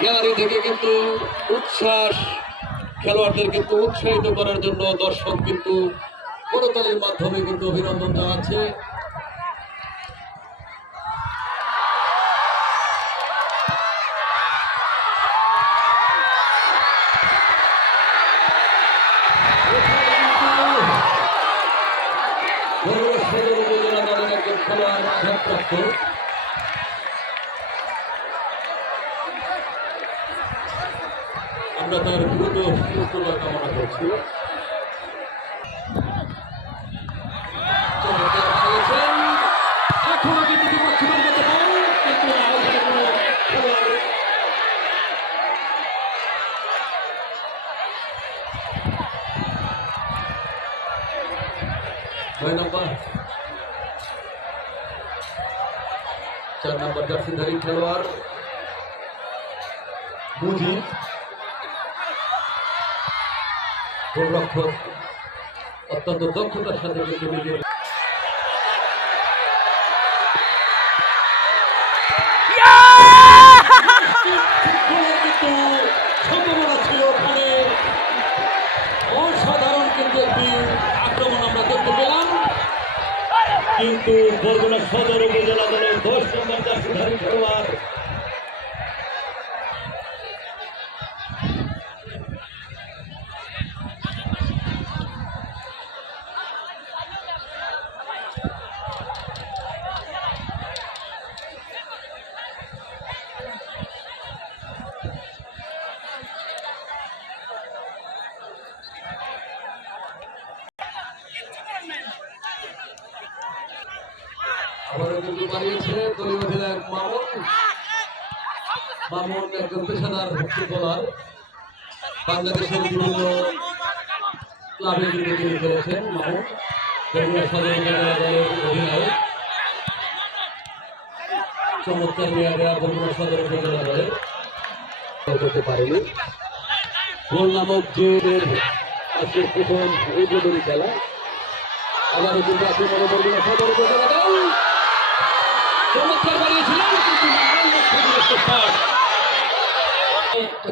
Gallery থেকে কিন্তু উচ্ছ্বাস খেলোয়াড়দের কিন্তু উৎসাহিত করার জন্য দর্শক কিন্তু করতালির মাধ্যমে কিন্তু অভিনন্দন জানাচ্ছে। খেলোয়াড় আঘাতপ্রাপ্ত আমরা তার দ্রুত সুস্থতা কামনা করছি। ছয় চার নম্বর জার্সিধারী খেলোয়াড় মুজিব। গোলরক্ষক অত্যন্ত দক্ষতার সাথে কিন্তু নিজের কিন্তু বরগুনা সদর উপজেলা দলের দশ নম্বর খেলোয়াড় বানিয়েছে দলীয় অধিনায়ক মামুন। মামুন একজন পেশাদার ফুটবলার বাংলাদেশের বিভিন্ন ক্লাবে কিন্তু খেলেছেন মামুন। করতে পারেনি। নামক যে উদ্বোধনী খেলা। কিন্তু আপনি মনে করবেন সদর উপজেলা চমৎকার বানিয়েছিলেন কিন্তু মামুন লক্ষ্য করেছে শট।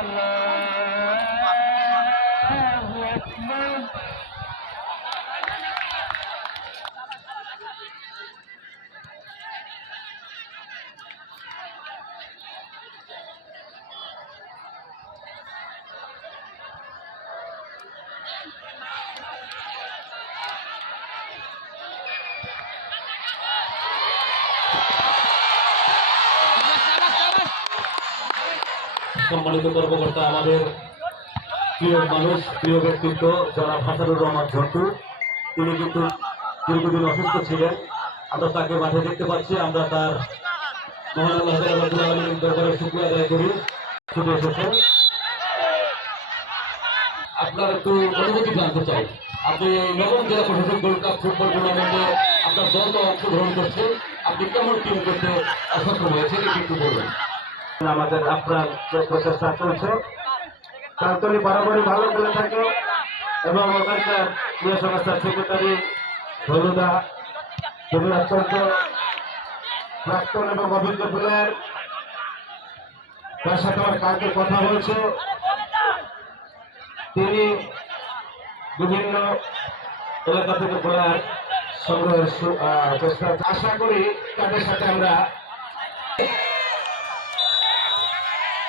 الله. সম্মানিত কর্মকর্তা, আমাদের প্রিয় মানুষ, প্রিয় ব্যক্তিত্ব, জনাব হাসানুর রহমান ঝন্টু। তিনি কিন্তু দীর্ঘদিন অসুস্থ ছিলেন। আমরা তাকে মাঠে দেখতে পাচ্ছি। আমরা তার দরবারে শুকরিয়া আদায় করি। ছুটে এসেছেন আপনার একটু অনুভূতি জানতে চাই। আপনি নবম জেলা প্রশাসক গোল্ড কাপ ফুটবল টুর্নামেন্টে আপনার দল অংশগ্রহণ করছে। আপনি কেমন টিম করতে সক্ষম হয়েছে এটি একটু বলুন। আমাদের আপ্রাণ প্রচেষ্টা চলছে কালতলি বরাবরই ভালো করে থাকে এবং ওখানকার প্রিয় সংস্থার সেক্রেটারি ধরুদা চন্দ্র, প্রাক্তন এবং অভিজ্ঞ প্লেয়ার, তার সাথে আমার কালকে কথা হয়েছে। তিনি বিভিন্ন এলাকা থেকে প্লেয়ার সংগ্রহের চেষ্টা আশা করি তাদের সাথে আমরা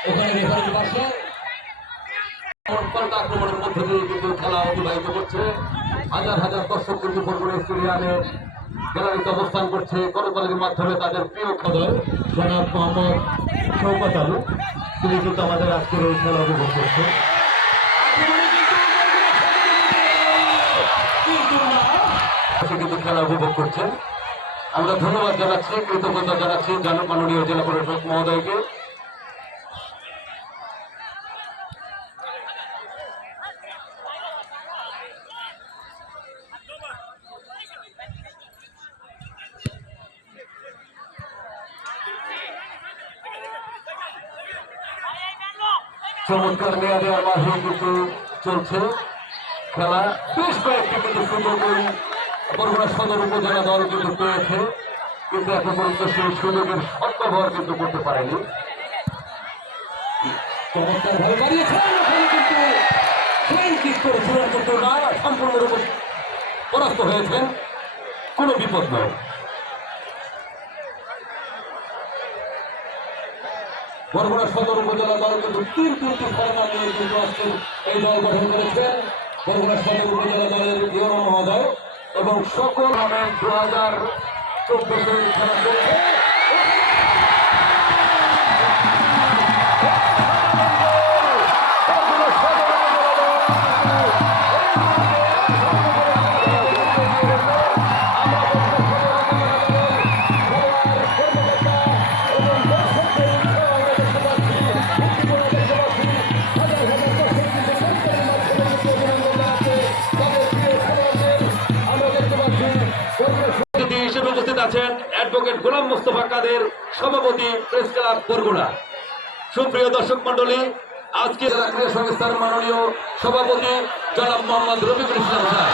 ওখানে রেফারির পাল্টা আক্রমণের কিন্তু খেলা অতিবাহিত করছে। হাজার হাজার দর্শক কিন্তু বরগুনা স্টেডিয়ামে গ্যালারিতে অবস্থান করছে। করতালির মাধ্যমে তাদের প্রিয় খবর জনাব মোহাম্মদ শৌকত আলু তিনি কিন্তু আমাদের আজকের খেলা উপভোগ করছে কিন্তু খেলা উপভোগ করছেন। আমরা ধন্যবাদ জানাচ্ছি, কৃতজ্ঞতা জানাচ্ছি জন মাননীয় জেলা পরিষদ মহোদয়কে। চমৎকার মেয়া দেওয়ার মাঝে কিন্তু চলছে খেলা। বেশ কয়েকটি কিন্তু সুযোগ ওই বরগুনা সদর উপজেলা দল কিন্তু পেয়েছে। কিন্তু এখন পর্যন্ত সেই সুযোগের সদ্ব্যবহার কিন্তু করতে পারেনি। সম্পূর্ণরূপে পরাস্ত হয়েছেন কোনো বিপদ নয়। বরগুনা সদর উপজেলা দল কিন্তু তিন তিনটি ফর্মাল নিয়ে কিন্তু আজকে এই দল গঠন করেছেন বরগুনা সদর উপজেলা দলের ইয়ন মহোদয় এবং সকল দু হাজার চব্বিশে খেলা চলছে। উপস্থিত আছেন অ্যাডভোকেট গোলাম মুস্তফা কাদের, সভাপতি প্রেস ক্লাব বরগুনা। সুপ্রিয় দর্শক মন্ডলী আজকে সংস্থার মাননীয় সভাপতি জনাব মোহাম্মদ রফিকুল ইসলাম স্যার